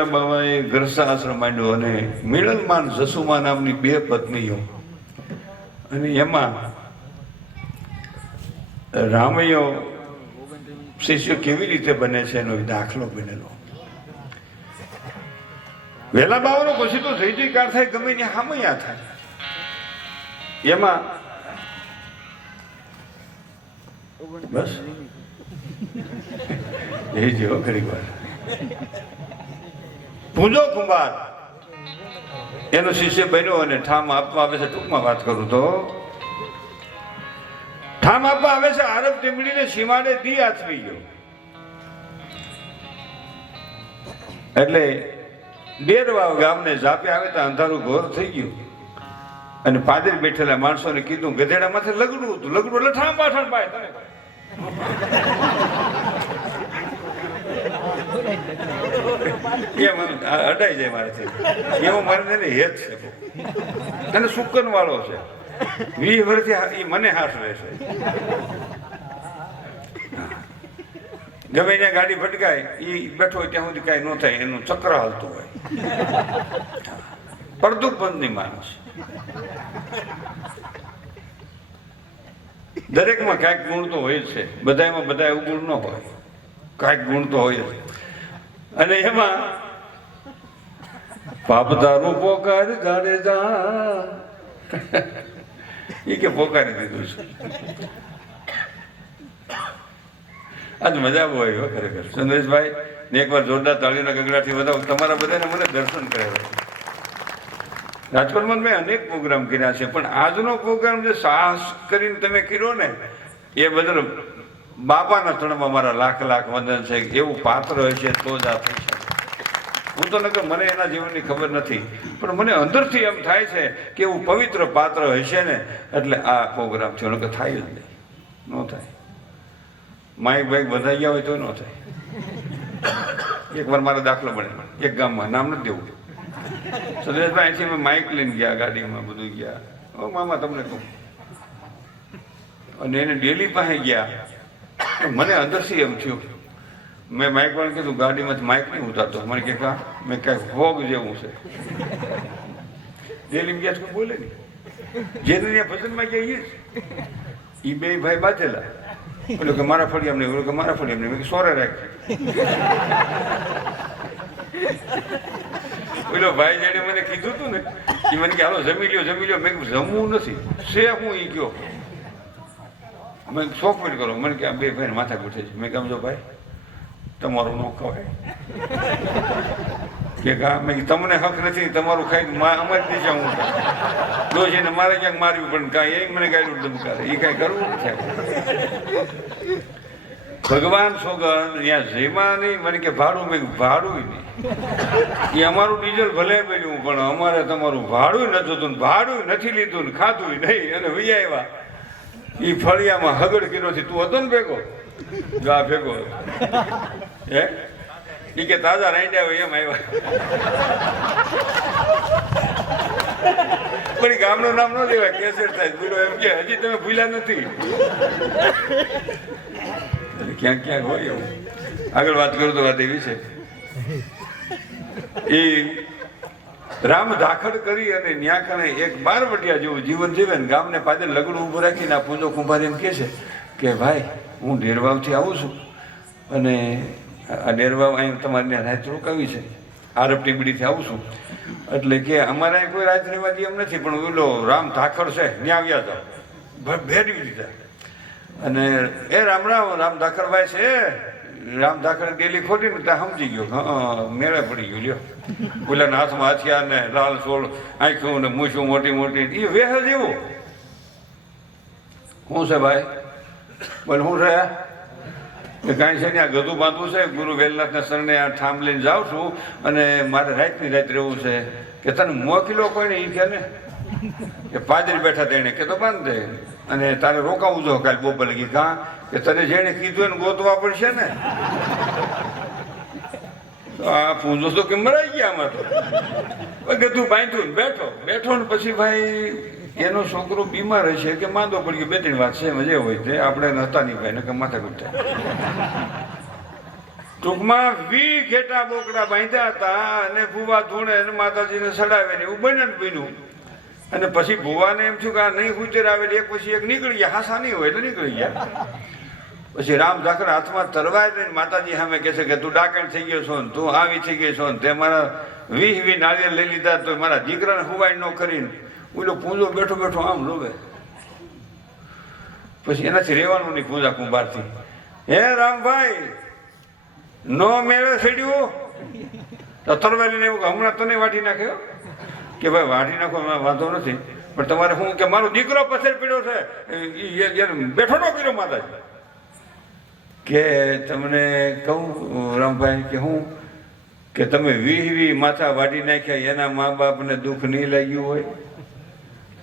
બાબાએ ગ્રસ્ત આશ્રમ માંડ્યો અને મિળનમાન જસુમા નામની બે પત્નીઓ અને એમાં રામૈયો શિષ્ય કેવી રીતે બને છે એનો દાખલો બનેલો. વેલા બાવાનો પછી તો જય જયકાર થાય, ગમે ને હામૈયા થાય. એમાં બસ એ જેવો ઘણી વાર પૂંજો કુંભાર એનો શિષ્ય બન્યો અને ઠામ આપવા આવે છે. ટૂંકમાં વાત કરું તો ઠામ આપવા આવે છે. આરબ ટીમડીને સીમાડે દી આથવી ગયો એટલે ડેરવા ગામને જાપે આવે તો અંધારું ઘોર થઈ ગયું અને પાદરી બેઠેલા માણસોને કીધું ગધેડા માથે લગડું હતું. લગડું એટલે ઠામ પાછળ પાય તને અડાઈ જાય મારાથી. એવો મારે હેત છે અને સુકન વાળો છે. 20 વર્ષથી મને હાથ રહેશે. ગમે ત્યાં ગાડી ભટકાય એ બેઠો હોય ત્યાં સુધી કાંઈ ન થાય, એનું ચક્ર હાલતું હોય. પડદું બંધની માણસ. દરેકમાં કાંઈક ગુણ તો હોય જ છે. બધામાં બધા એવું ગુણ ન હોય, કાંઈક ગુણ તો હોય જ. અને એમાં પાપદારું પોકાર જાડેજા એ કે પોકારી દીધું છે. આજ મજા બહુ આવી ખરેખર સંદેશભાઈ ને. એકવાર જોરદાર તાળીના ગગડાથી વધાવો. તમારા બધાને મને દર્શન કરાવ્યા. રાજકોટમાં મેં અનેક પ્રોગ્રામ કર્યા છે, પણ આજનો પ્રોગ્રામ જે સાહસ કરીને તમે કર્યો ને એ બદલ બાપાના ચરણમાં મારા લાખ લાખ વંદન છે. એવું પાત્ર હોય છે તો જ આ થઈ શકે. હું તો નકર મને એના જીવનની ખબર નથી, પણ મને અંદરથી એમ થાય છે કે એવું પવિત્ર પાત્ર હોય છે ને એટલે આ પ્રોગ્રામ થયો. નકર થાય જ નહીં, ન થાય. માઇક બાઇક બધા ગયા હોય તો ન થાય. એકવાર મારો દાખલો બને એક ગામમાં, નામ નથી દેવું. સુરેશભાઈ અહીંથી મેં માઇક લઈને ગયા ગાડીમાં, બધું ગયા. ઓ મામા તમને કહું. અને એને ડેલી પાસે ગયા. મને અંદરથી એમ થયું, મેં માઇક વાળાને કીધું ગાડીમાંથી માઇક નહીં ઉતારતો. મને કે કા મેં કાંઈ ભોગ જેવું છે. ડેલી ગયા કોઈ બોલે નહીં. જેને ત્યાં ભજનમાં ગયા એ બે ભાઈ બાજેલા. બોલો કે મારા ફળિયામ નહીં, બોલો કે મારા ફળિયામ નહીં. મેં સોરે રાખ. બોલો ભાઈ જેને મને કીધું હતું ને એ મને કે હાલો જમી લ્યો જમી લ્યો. મેં જમવું નથી શે હું એ કયો. મેં સોફમેટ કરો. મને કે આ બે ભાઈને માથા ગૂઠે છે. મેં કહ્યું જો ભાઈ તમારું ન ખવાય કે કા. મેં તમને હક નથી, તમારું ખાઈ અમારી નીચે હું દોષીને મારે ક્યાંક માર્યું પણ કાંઈ એ મને ગાયલું ધમકારે. એ કાંઈ કરવું નથી. ભગવાન સોગન ત્યાં જેમાં નહીં. મને કે ભાડું. મેં ભાડું નહીં. એ અમારું ડીઝલ ભલે મળ્યું પણ અમારે તમારું ભાડું નથી હતું, ભાડું નથી લીધું ને ખાધું નહીં. અને વૈયા આવ્યા એ ફળિયામાં હગડ કર્યો છે. તું હતો ને ભેગો? ગા ભેગો હે એ કે તાજા રાંડ્યા હોય એમ આવ્યા. પણ ગામનું નામ ન દેવાય, કેસેટ થાય. બોલો એમ કે હજી તમે ભૂલ્યા નથી. ક્યાંક ક્યાંક હોય એવું. આગળ વાત કરું તો વાત એવી છે એ રામ ધાખડ કરી અને ન્યાકણે એક 12 વટિયા જેવું જીવન જીવે ને ગામને પાછળ લગડું ઊભું રાખીને આ પૂંજો કુંભાર એમ કહે છે કે ભાઈ હું ડેરવાવથી આવું છું અને આ ડેરવાવ અહીં તમારે ત્યાં રાત રોકાવી છે. આરબ ટીબડીથી આવું છું એટલે કે અમારે અહીં કોઈ રાત રહેવાથી એમ નથી, પણ ઓલો રામ ધાખડ છે ત્યાં આવ્યા હતા ભેરવી દીધા. અને એ રામ ધાખડભાઈ છે. રામ ધાખડ ગેલી ખોટી ને ત્યાં સમજી ગયો, મેળે પડી ગયો. લ્યો ઓલાના હાથમાં હથિયાર ને લાલ સોળ આંખું ને મૂછું મોટી મોટી. એ વેહ જ એવું. શું છે ભાઈ? બોલ શું છે? કાંઈ છે ને આ ગધું બાંધવું છે. ગુરુ વેલનાથના શરણે આ ઠામ લઈને જાઉં છું અને મારે રાતની રાત રહેવું છે. કે તને મોકલો કોઈ ને એ કે ને કે પાદરી બેઠા તેને કે તો બાંધ દે અને તારે રોકાવું જો કાલે બપોર લગી. કાં કે તને જેને કીધું એને ગોતવા પડશે ને. આ પૂંજો તો કે મરાઈ ગયા આમાં તો. ગધું બાંધ્યું ને બેઠો ને પછી ભાઈ એનો છોકરો બીમાર હશે કે માંદો પડી ગયો. 2-3 વાત છે જે હોય તે આપણે હતા નહીં ભાઈ ને કે માથા કૂટ થાય. ટૂંકમાં 20 ઘેટા બોકડા બાંધ્યા હતા અને ભૂવા ધૂણે અને માતાજીને સડાવે ને એવું બન્યું ને બીનું. અને પછી ભૂવાને એમ થયું કે આ નહીં ઉતર આવે એક પછી એક નીકળી ગયા, હાસા નહીં હોય એટલે નીકળી ગયા. પછી રામ ધાકડ હાથમાં તરવાર લઈને માતાજી સામે કહે છે કે તું ડાકણ થઈ ગયો છો ને તું આવી થઈ ગઈ છો ને તે મારા 20 નાળિયેર લઈ લીધા તો મારા દીકરાને હુવાઈ ન કરીને ઓલો પૂંજો બેઠો બેઠો આમ લોવે. પછી એનાથી રહેવાનું નહીં પૂંજા કુંભારથી. હે રામભાઈ નો મેળે છેડ્યું તો તરવાર લઈને એવું હમણાં તને વાટી નાખ્યો કે ભાઈ વાટી નાખો વાંધો નથી પણ તમારે શું કે મારો દીકરો પથેર પીડ્યો છે બેઠો ન કર્યો માતાજી. કે તમને કહું રામભાઈ કે હું કે તમે 20 માથા વાટી નાખ્યા એના મા બાપને દુઃખ નહીં લાગ્યું હોય?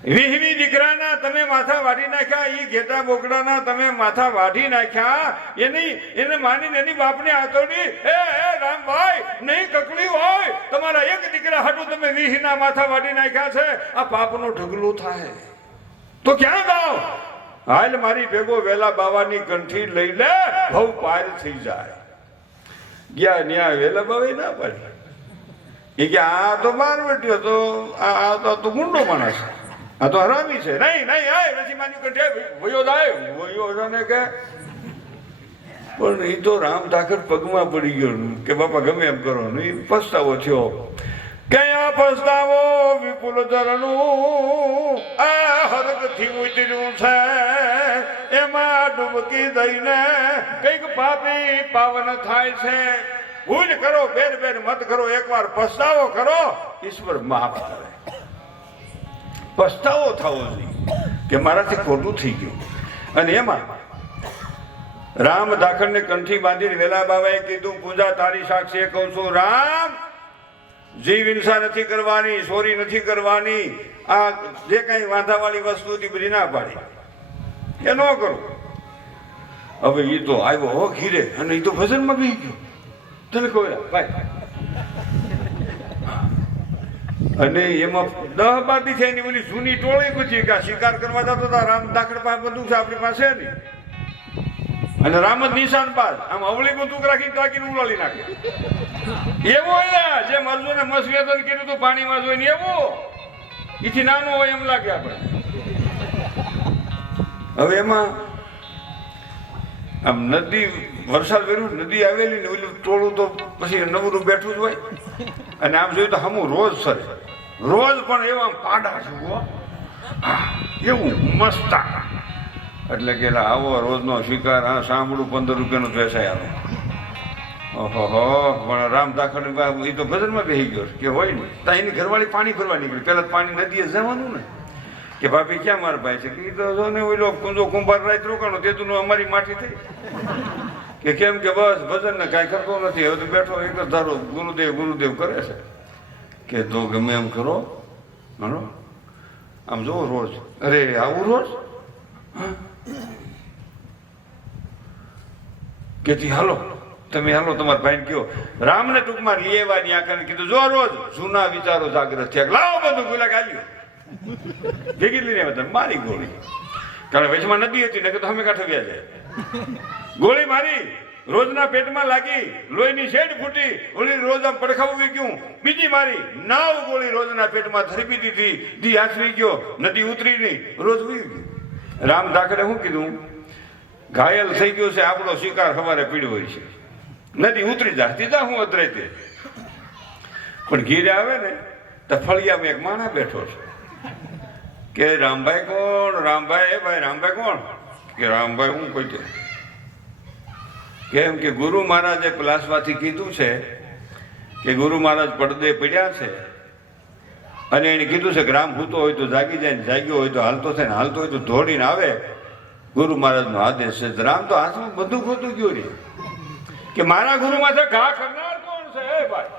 20 દીકરાના તમે માથા વાટી નાખ્યા, એ ઘેટા બોકડાના તમે માથા વાટી નાખ્યા, એને માનીને એની બાપને આતોડી એ રામભાઈ નહીં કકડી હોય તમારા એક દીકરા હાટું તમે 20 ના માથા વાટી નાખ્યા છે, આ પાપનો ઢગલો થાય તો ક્યાં જાવ? હાલ મારી ભેગો વેલા બાવાની કંઠી લઈ લે ભવ પાર થઈ જાય. ગયા ન્યા વેલા બાવા ના પાડી. એ કે આ તો બારવટીયો તો આ તો ગુંડો માણસ, આ તો હરામી છે. નહીં નહીં આય નથી માન્યું કંઠે વયો જાય ને કે પણ એ તો રામ ઠાકર પગમાં પડી ગયો કે બાપા ગમે એમ કરો ને પસ્તાવો થયો. ક્યાં પસ્તાવો વિપુલ ધરણું આ હરકથી ઉતર્યું છે, એમાં ડૂબકી દઈને કઈક પાપી પાવન થાય છે. ભૂલ કરો બેર બેર મત કરો, એકવાર પસ્તાવો કરો ઈશ્વર માફ કરે. પસ્તાવો થવો જોઈએ કે મારાથી ખોટું થઈ ગયું. અને એમાં રામ દાખણને કંઠી બાંધીને વેલા બાબાએ કીધું પૂજા તારી સાક્ષી કહું છું રામ, જીવ હિંસા નથી કરવાની, ચોરી નથી કરવાની, આ જે કઈ વાંધાવાળી વસ્તુ હતી બધી ના પાડી એ ન કરો. હવે એ તો આવ્યો હો ઘીરે અને એ તો ભજનમાં બી ગયો તને કહો ભાઈ. અને એમાં 10 બાકી છે એની ઓલી જૂની ટોળી પછી કે શિકાર કરવા જતો હતા રામ દાખડ પાસે બંદૂક છે આપણી પાસે નહીં, અને રામ જ નિશાન બાદ આમ અવળી બંદૂક રાખી તાકીને ઉલાળી નાખે. એવો જે મરજોને મસ વેતન કર્યું હતું પાણીમાં જોઈને એવો એથી નાનો હોય એમ લાગે આપણે. હવે એમાં આમ નદી વરસાદ વેરું નદી આવેલી ને ઓલું ટોળું તો પછી નવરું બેઠું જ હોય. અને આમ જોયું તો હમું રોજ સરે, રોજ પણ એવા પાડા જુઓ એવું મસ્ત. એટલે કે આવો રોજનો શિકાર, હા સાંભળું 15 રૂપિયાનો વેચાય આવો. ઓહો પણ રામ દાખલ એ તો ભજનમાં બેસી ગયો કે હોય ને ત્યાં એની ઘરવાળી પાણી ભરવા નીકળી. પેલા પાણી નદીએ જવાનું ને કે ભાભી ક્યાં મારા ભાઈ છે કે એ તો જો ને ઓલો કુંજો કુંભાર રાત રોકાણો તેતું અમારી માઠી થઈ કે કેમ કે બસ ભજન ને કાંઈ કરતો નથી, હવે તો બેઠો એક જ ધારો ગુરુદેવ ગુરુદેવ કરે છે. કે તો ગમે એમ કરો હાલો આમ જોવો રોજ. અરે આવું રોજ કે હાલો તમે હાલો તમારા ભાઈને કયો રામને ટૂંકમાં લેવાની આખા કીધું જો રોજ જૂના વિચારો જાગ્રત થયા, લાવો બધું ગુલા ગાલ્યું ભેગી લઈને તમે મારી ગોળી. કારણ વચમાં નદી હતી ને કે તો અમે કાંઠે ગયા જાય. ગોળી મારી રોજના પેટમાં લાગી, લોહીની શેડ ફૂટી, ઓલી રોજ આમ પડખાવું ગયું. બીજી મારી 9 ગોળી રોજના પેટમાં ધરબી દીધી, દી આચરી ગયો, નદી ઉતરી નહીં, રોજ ઉઈ ગયું. રામ દાખલે શું કીધું ઘાયલ થઈ ગયો છે આપણો શિકાર સવારે પીડ્યો હોય છે, નદી ઉતરી જાય સીધા હું અતરે તે. પણ ઘીરે આવે ને તો ફળિયામાં એક માણા બેઠો છે કે રામભાઈ કોણ? રામભાઈ ભાઈ રામભાઈ કોણ? કે રામભાઈ હું કોઈ કેમ કે ગુરુ મહારાજે પલાસમાંથી કીધું છે કે ગુરુ મહારાજ પડદે પડ્યા છે અને એને કીધું છે કે રામ ભૂતો હોય તો જાગી જાય ને જાગ્યો હોય તો હાલતો થાય ને હાલતો હોય તો દોડીને આવે. ગુરુ મહારાજનો આદેશ છે. રામ તો હાથમાં બધું ખોટું ગયું ને કે મારા ગુરુ માથે ઘા કરનાર કોણ છે? એ ભાઈ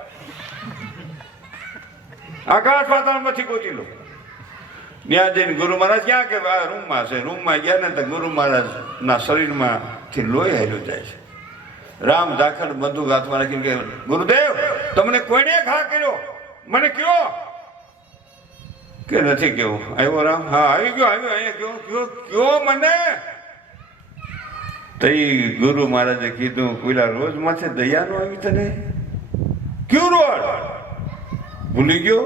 આકાશ પાતાળમાંથી ગોતી લો. ત્યાં જઈને ગુરુ મહારાજ ક્યાં કે આ રૂમમાં છે. રૂમમાં ગયા ને તો ગુરુ મહારાજના શરીરમાંથી લોહી હાલ્યું જાય છે. રામ દાખલ બંદૂક હાથમાં રાખીને કે ગુરુદેવ તમને કોઈને ઘા કર્યો મને કયો? કે નથી કેવું. આવ્યો રામ? હા આવી ગયો આવ્યો અહીંયા કયો કયો કયો મને. તઈ ગુરુ મહારાજે કીધું પેલા રોજ માથે દયા નો આવી તને? ક્યું રોજ? ભૂલી ગયો?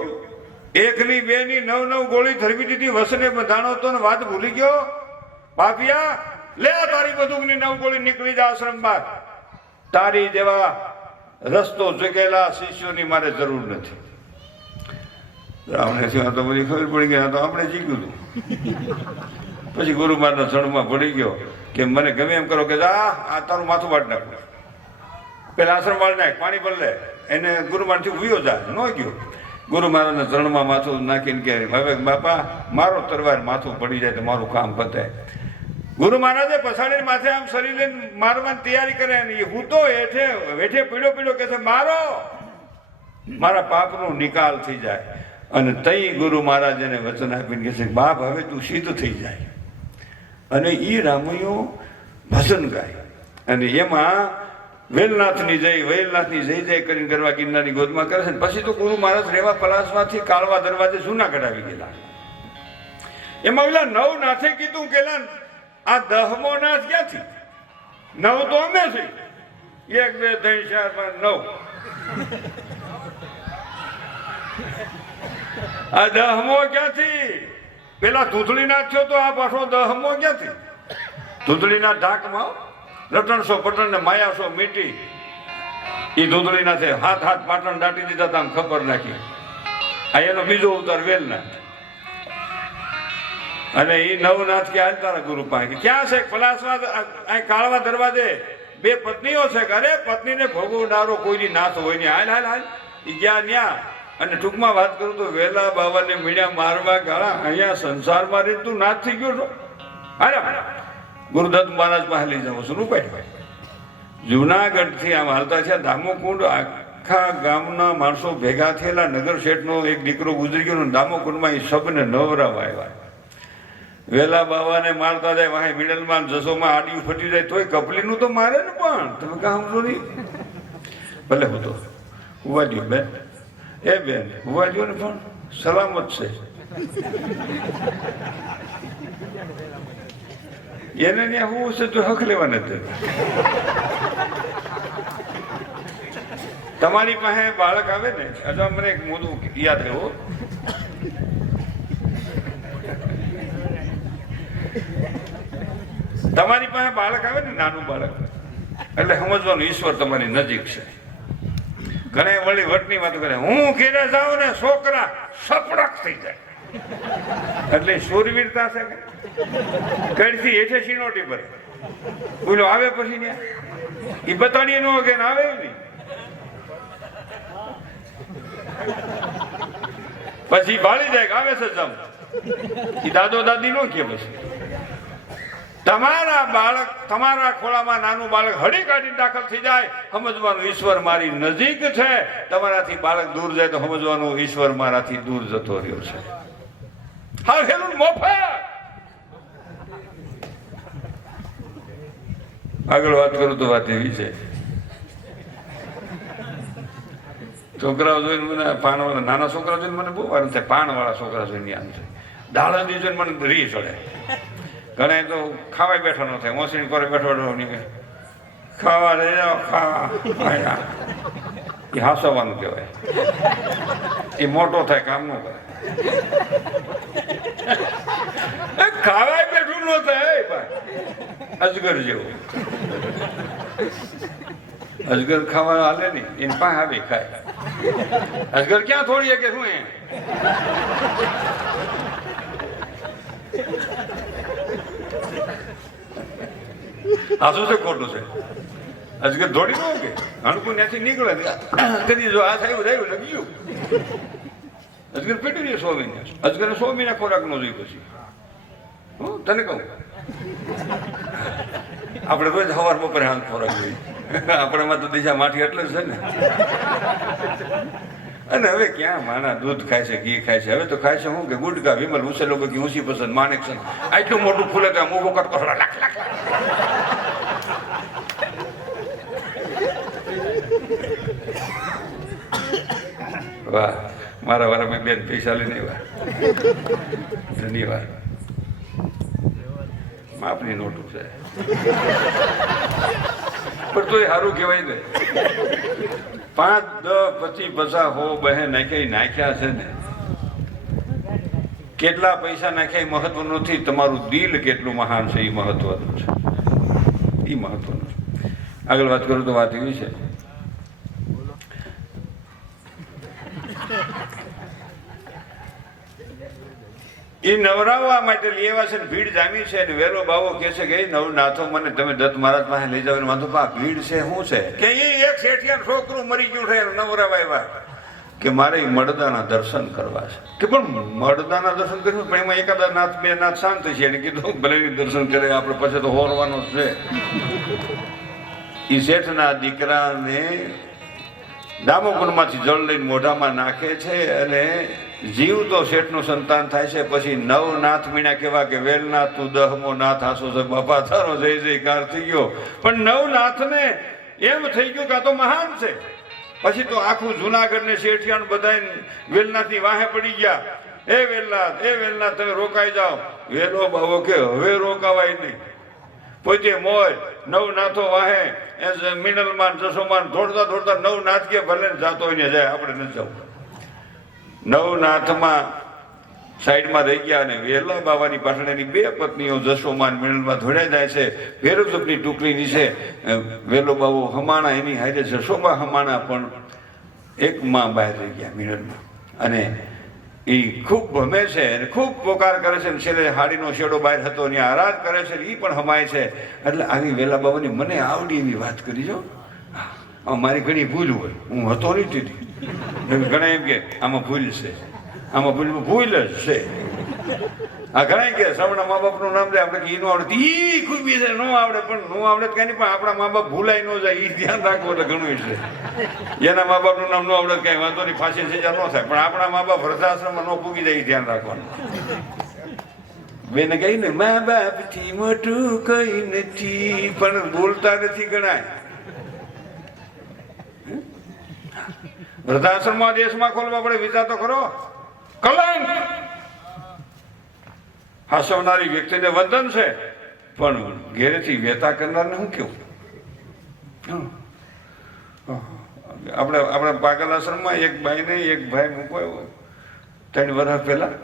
એકની બેની 9 ગોળી ધરવી દીધી, વસને બંધાણો તો ને વાત ભૂલી ગયો? પાપિયા, લે તારી બંદૂકની 9 ગોળી નીકળી જા આશ્રમ બહાર. તારી જેવા રસ્તો જગેલા શિષ્યોની મારે જરૂર નથી. રામને તો બધી ખબર પડી ગઈ, તો આપણે જીક્યું હતું. પછી ગુરુ મહારાજના ચણમાં પડી ગયો કે મને ગમે એમ કરો કે આ તારું માથું વાટ નાખ, પેલા આશ્રમ વાળ નાખ, પાણી પર લે. એને ગુરુ મહારાજથી ઉભ્યો જાય ન ગયો. ગુરુ મહારાજના ચરણમાં માથું નાખીને કે હવે બાપા મારો તરવાર માથું પડી જાય તો મારું કામ પતાય. ગુરુ મહારાજે પછાડીને માથે આમ શરીર લઈને મારવાની તૈયારી કરે, અને હું તો વેઠે પીડો કે છે મારો, મારા પાપનો નિકાલ થઈ જાય. અને તઈ ગુરુ મહારાજ એને વચન આપીને કહે છે બાપ હવે તું સિદ્ધ થઈ જાય. અને એ રામૈયો ભજન ગાય, અને એમાં વેલનાથની જય કરીને ગરવા ગિરનારની ગોદમાં કરે છે. પછી તો ગુરુ મહારાજ રેવા પલાસમાંથી કાળવા દરવાજે જૂનાગઢ આવી ગયેલા. એમાં પેલા 9 નાથે કીધું કે આ 10મો નાથ ક્યાંથી? 9 તો અમે છે, 1 2 3 4 5 9. આ 10મો ક્યાંથી? પેલા ધૂંધળીનાથ થયો તો આ પાછો 10મો ક્યાંથી? ધૂંધળીનાથ ઢાકમાં રટણસો પટણ ને માયાસો મીટી. એ ધૂંધળીનાથે હાથ પાટણ દાટી દીધા તા, ખબર નાખી. આ એનો બીજો અવતાર વેલનાથ. અને એ નવનાથ કે હાલ તારા ગુરુ પાસે ક્યાં છે? પલાસમાં કાળવા દરવાજે 2 પત્નીઓ છે. અરે પત્નીને ભોગવનારો કોઈની નાથ હોય નહીં. હાલ એ ગયા ન્યા. અને ટૂંકમાં વાત કરું તો વેલા બાવાને મીડિયા મારવા ગાળા અહીંયા સંસારમાં રહી તું નાથ થઈ ગયો છો. અરે ગુરુદત્ત મહારાજ પાસે લઈ જાવ છું. રૂપાઈ જુનાગઢ થી આમ હાલતા છે દામોકુંડ. આખા ગામના માણસો ભેગા થયેલા. નગર શેઠનો એક દીકરો ગુજરી ગયો. દામોકુંડમાં એ સબને નવરાવા આવ્યા. વેલા બાવાને મારતા જાય, વાહે મિડલમાં જસોમાં આડિયું ફટી જાય તોય કપલીનું તો મારે ને. પણ તમે કામ સમજો નહીં. ભલે હું તો ઉવા દો બેન, એ બેન ઉવા દો ને, પણ સલામત છે. એને ત્યાં હું છે તો હક લેવા નથી. તમારી પાસે બાળક આવે ને, અથવા મને એક મોટું યાદ રહેવું, તમારી પાસે બાળક આવે ને, નાનું બાળક, એટલે સમજવાનું ઈશ્વર તમારી નજીક છે. ઘણા વળી વટની વાતો કરે, હું ઘેરે જાઉં ને છોકરા સપડક થઈ જાય. એટલે શૂરવીરતા છે કે કડથી હેઠે શીનોટી પર બોલો આવે પછી ને એ બતાડીએ ન કે આવે નહીં. પછી ભાળી જાય કે આવે છે જમ. એ દાદો દાદી નો કે પછી તમારા બાળક તમારા ખોળામાં નાનું બાળક હળી કાઢી દાખલ થઈ જાય, સમજવાનું ઈશ્વર મારી નજીક છે. તમારાથી બાળક દૂર જાય તો સમજવાનું ઈશ્વર મારાથી દૂર જતો રહ્યો છે. હા હેલું મોફત. આગળ વાત કરું તો વાત એવી છે, છોકરાઓ જોઈને મને પાન વાળા, નાના છોકરા જોઈને મને બહુ વાર થાય. પાન વાળા છોકરા જોઈને આમ છે, દાળદી જોઈને મને રી ચડે. ઘણા તો ખાવાય બેઠો ન થાય, મોસી કરે બેઠો નહીં ખાવા રે ખાવા. એ હાસવાનું કહેવાય. એ મોટો થાય કામ ન કરે. ખાવાય બેઠું ન થાય ભાઈ. અજગર જેવું. અજગર ખાવા હાલે નહીં, એને પાસે આવી ખાય. અજગર ક્યાં થોડીએ કે શું એ આ શું છે ખોટું છે? અજગર દોડી ન કે હણકું ત્યાંથી નીકળે કદી જો આ થયું થયું લગ્યું. અજગર પેટી રહી 100 મહિના. અજગર 100 મહિના ખોરાક નો જોઈ. પછી હું તને કહું, આપણે રોજ સવાર બપોરે હાલ ખોરાક જોઈએ. આપણામાં તો દિશા માઠી એટલે જ છે ને. અને હવે ક્યાં માણા દૂધ ખાય છે, ઘી ખાય છે. હવે તો ખાય છે શું કે ગુટકા, વિમલ, ઉછેલો કે ઊંચી પસંદ, માણેક છે. આટલું મોટું ફૂલે તો મોગો કટકો લાખ લાખ. વાહ મારા વાળા મેં બેન પૈસા લઈને આવ્યા. ધન્યવાદ. માપની નોટું છે પણ તોય સારું કહેવાય ને 5, 10, 25, 50, 100 બહેન નાખ્યા છે ને કેટલા પૈસા નાખ્યા એ મહત્વનું નથી, તમારું દિલ કેટલું મહાન છે એ મહત્વનું છે, એ મહત્વનું છે. આગળ વાત કરું તો વાત એવી છે એ નવરાવવા માટે લેવા છે ને ભીડ જામી છે ને વેલો બાવો કે છે કે નવ નાથો મને તમે દત્ત મહારાજ પાસે લઈ જાવ. વાંધો પા ભીડ છે શું છે કે એ એક શેઠિયા છોકરું મરી ગયું છે નવરાવા આવ્યા કે મારે મળદાના દર્શન કરવા છે કે પણ મળદાના દર્શન કર્યું પણ એમાં એકાદા નાથ બે નાથ શાંત છે એને કીધું ભલે દર્શન કરે આપણે પછી તો હોરવાનો છે. એ શેઠના દીકરાને દામોકુંડમાંથી જળ લઈને મોઢામાં નાખે છે અને જીવ તો શેઠનું સંતાન થાય છે. પછી નવ નાથ મીણા કેવા કે વેલનાથ તું 10મો નાથ આસો છે બાપા તારો જય જયકાર થઈ ગયો. પણ નવ નાથને એમ થઈ ગયું કે આ તો મહાન છે. પછી તો આખું જુનાગઢ ને શેઠિયાને બધા વેલનાથની વાહે પડી ગયા. એ વેલનાથ તમે રોકાઈ જાઓ. વેલો બાવો કે હવે રોકાવાય નહીં. પોતે મોય નવ નાથો વાહે મિનલમાન જસોમાન દોડતા નવ નાથ કે ભલે જાતો હોય ને જાય, આપણે નથી જવું. નવનાથમાં સાઈડમાં રહી ગયા અને વેલા બાવાની પાછળ એની 2 પત્નીઓ જસોમાન મિનલમાં ધોડાઈ જાય છે. ભેરુજપની ટુકડીની છે. વેલો બાવો હમાણા એની હારે જસોબા હમાણા પણ એક માં બહાર રહી ગયા મિનલમાં અને એ ખૂબ ભમે છે અને ખૂબ પોકાર કરે છે. છેલ્લે હાડીનો શેડો બહાર હતો ને આરાધ કરે છે, એ પણ હમાય છે. એટલે આવી વેલા બાબાની મને આવડી એવી વાત કરી જો. મારી ઘણી ભૂલ હોય, હું હતો નહીં દીધી ઘણા એમ કે આમાં ભૂલ છે, આમાં ભૂલ જ છે. આ ઘણા કે સૌના મા બાપનું નામ લે આપણે કે ઈ નો આવડે ઈ ખૂબી છે, નો આવડે પણ નો આવડે કઈ નહીં, પણ આપણા મા બાપ ભૂલાય ન જાય એ ધ્યાન રાખવું એટલે ઘણું છે. એના મા બાપનું નામ ન આવડે કઈ વાંધો નહીં, ફાંસી સજા ન થાય, પણ આપણા મા બાપ વૃદ્ધાશ્રમમાં ન પૂગી જાય એ ધ્યાન રાખવાનું. બેને કહી ને મા બાપ થી મોટું કઈ નથી, પણ બોલતા નથી ગણાય. વૃદ્ધાશ્રમમાં દેશમાં ખોલવા પડે, વિચાર તો કરો. કલંક હસવનારી વ્યક્તિને વંદન છે, પણ ઘેરેથી વેતા કરનારને શું કેવું? આપણે પાગલ આશ્રમમાં એક બાઈને એક ભાઈ મૂકવાયો 3 વર્ષ પહેલા,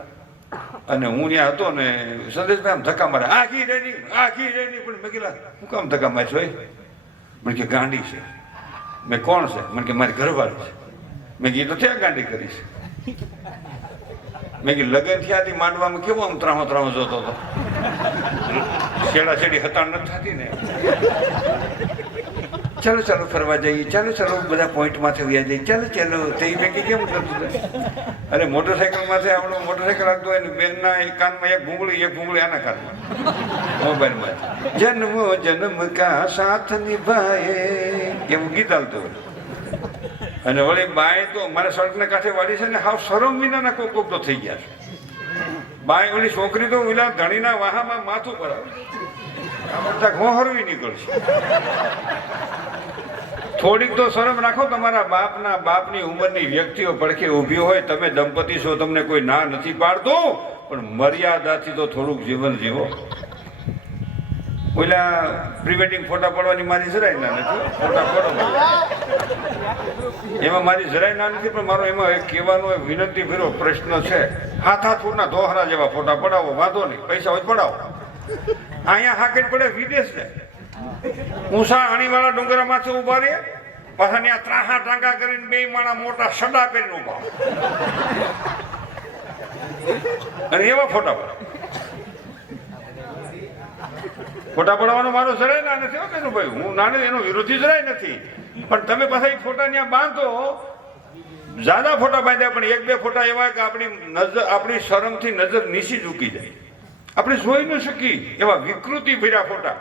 અને હું ત્યાં હતો ને સંદેશભાઈ આમ ધક્કા મારે આખી રેડી પણ મેં કીધા હું કામ ધક્કા મારશો? મને કે ગાંડી છે. મેં કોણ છે? મને કે મારી ઘરવાળી છે. મેં કીધું ત્યાં ગાંડી કરી છે. મેં કીધું લગ્ન થયાથી માંડવામાં કેવો આમ ત્રાહો જોતો હતો, છેડી હતાણ નથી થતી ને. ચાલો ફરવા જઈએ, ચાલો બધા પોઈન્ટમાંથી વ્યા જઈએ, ચાલો તે મેં કેમ કરતું? અરે મોટરસાઇકલમાંથી આપણું મોટરસાઇકલ રાખતો હોય ને બેનના એક કાનમાં એક ભૂંગળી આના કાનમાં મોબાઈલમાં જન્મ કા સાથ નિભાએ એવું ગીત હાલતું હોય. અને વળી બાય તો મારા સડકને કાંઠે વાળી છે ને હાવ શરમ વિનાના કોક તો થઈ ગયા છે. બાય ઓલી છોકરી તો ઓલા ધણીના વાહામાં માથું પરાવે, હોહરવી નીકળશે. થોડીક તો શરમ રાખો. તમારા બાપની ઉંમરની વ્યક્તિઓ પડખે ઊભી હોય, તમે દંપતી છો, તમને કોઈ ના નથી પાડતું, પણ મર્યાદાથી તો થોડુંક જીવન જીવો. ઓલા પ્રી-વેડિંગ ફોટા પડવાની મારી જરાય ના નથી, ફોટા પડો એમાં મારી જરાય ના નથી, પણ મારો એમાં એક કહેવાનો વિનંતી ભર્યો પ્રશ્ન છે. હાથના દોહરા જેવા ફોટા પડાવો, વાંધો નહીં, પૈસા હોય પડાવો. અહીંયા હાકેટ પડે વિદેશ ને ઊંસા અણીવાળા ડુંગરામાંથી ઉભા રહે, પાછા ત્યાં ત્રાહા ટાંગા કરીને 2 માણા મોટા સડા કરીને ઉભા, અને એવા ફોટા પડાવો. ફોટા પડાવવાનો મારો જરાય ના નથી હો બેનું ભાઈ, હું નાને એનો વિરોધી જરાય નથી, પણ તમે પાછા એ ફોટા ત્યાં બાંધો. જ્યાદા ફોટા બાંધ્યા પણ 1-2 ફોટા એવા કે આપણી શરમથી નજર નીચી ઝૂકી જાય, આપણે જોઈ ન શકી એવા વિકૃતિ ભર્યા ફોટા.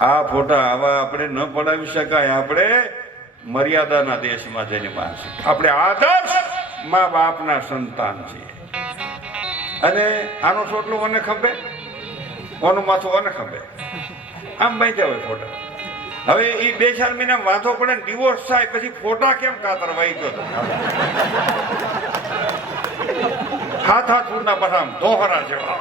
આ ફોટા આવા આપણે ન પડાવી શકાય. આપણે મર્યાદાના દેશમાં જઈને માનશે, આપણે આદર્શ મા બાપના સંતાન છીએ. અને આનો ચોટલો મને ખંભે, ઓનું માથું ઓને ખંભે, આમ બાંધ્યા હોય ફોટા. હવે એ 2-4 મહિના વાંધો પડે ને ડિવોર્સ થાય, પછી ફોટા કેમ કાતર વાઈ ગયો? હાથ ફૂટના પાછા દોહરા જેવા.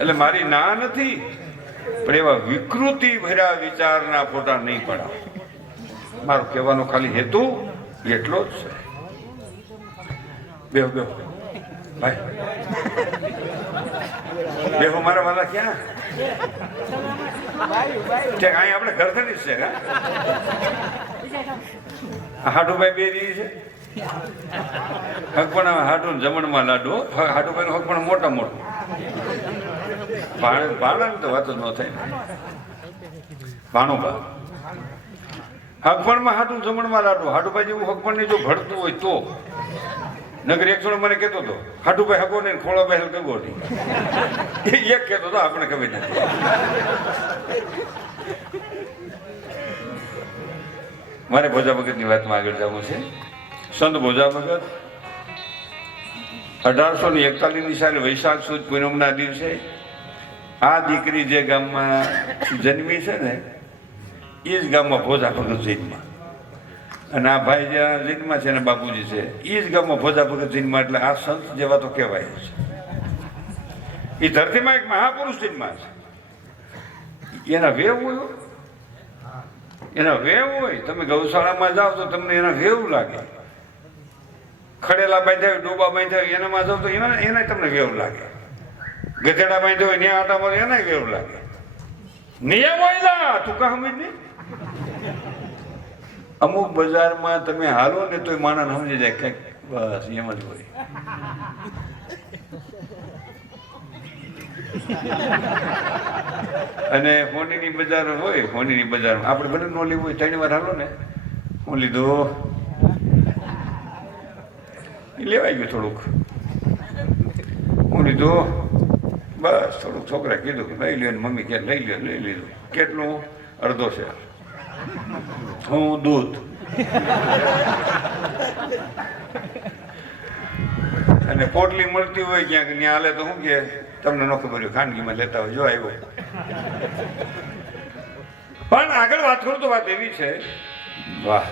એટલે મારી ના નથી, પણ એવા વિકૃતિ ભર્યા વિચારના ફોટા નહીં પડાવ. મારો કહેવાનો ખાલી હેતુ એટલો જ છે. બેહો બેહો ભાઈ, બેહો મારા વાલા. ક્યાં અહીં આપણે ઘર થતી જ છે. હાટુભાઈ બે દી છે. હક પણ હાટું જમણમાં લાડુ. હાટુભાઈ નું હક પણ મોટા મોટું. ભાણાની તો વાત જ ન થાય. ભાણુભા હકપણમાં હાટું જમણમાં લાડુ. હાટુભાઈ જેવું હકપણ જો ભળતું હોય તો. નગર એક છોડ મને કહેતો હતો, હાટુભાઈ હકો ને ખોળો બેલ કગો નહીં. એક કહેતો હતો, આપણે ખબર નથી. મારે ભોજા ભગતની વાતમાં આગળ જવું છે. સંત ભોજા ભગત 1841 સાલે વૈશાખ સુદ પૂનમના દિવસે આ દીકરી જે ગામમાં જન્મી છે ને, એ જ ગામમાં ભોજા ભગત જન્મા. અને આ ભાઈ જ્યાં જન્મા છે ને બાપુજી છે, એ જ ગામમાં ભોજા ભગત જન્મા. એટલે આ સંત જેવા તો કહેવાય છે. એ ધરતીમાં એક મહાપુરુષ જન્મા છે. એના વેવ હોય, એના વેવ હોય. તમે ગૌશાળામાં જાઓ તો તમને એના વેવ લાગે. ખડેલા બાંધ્યા હોય, ડોબા બાંધ્યા હોય, એનામાં જાઓ તો એના તમને વેવ લાગે. ગધેડા બાંધ્યા હોય, ત્યાં આટા મારે એના વેવ લાગે. નિયમ હોય ના તું કામ જ નહીં. અમુક બજારમાં તમે હાલો ને તો માણસ સમજી જાય કે બસ એમ જ હોય. અને હોનીની બજાર હોય, હોનીની બજારમાં આપણે ભલે નો લેવું હોય, 3 વાર હાલો ને, હું લીધો લેવાઈ ગયું થોડુંક, હું લીધો બસ થોડુંક. છોકરા કીધું કે લઈ લ્યો, મમ્મી કે લઈ લ્યો, લઈ લીધું. કેટલું? અડધો છે. હું દૂધ. અને પોટલી મળતી હોય ક્યાંક ત્યાં હાલે તો શું કે તમને ન ખબર હોય, ખાનગીમાં લેતા હોય. જો આવ્યો. પણ આગળ વાત કરું તો વાત એવી છે, વાહ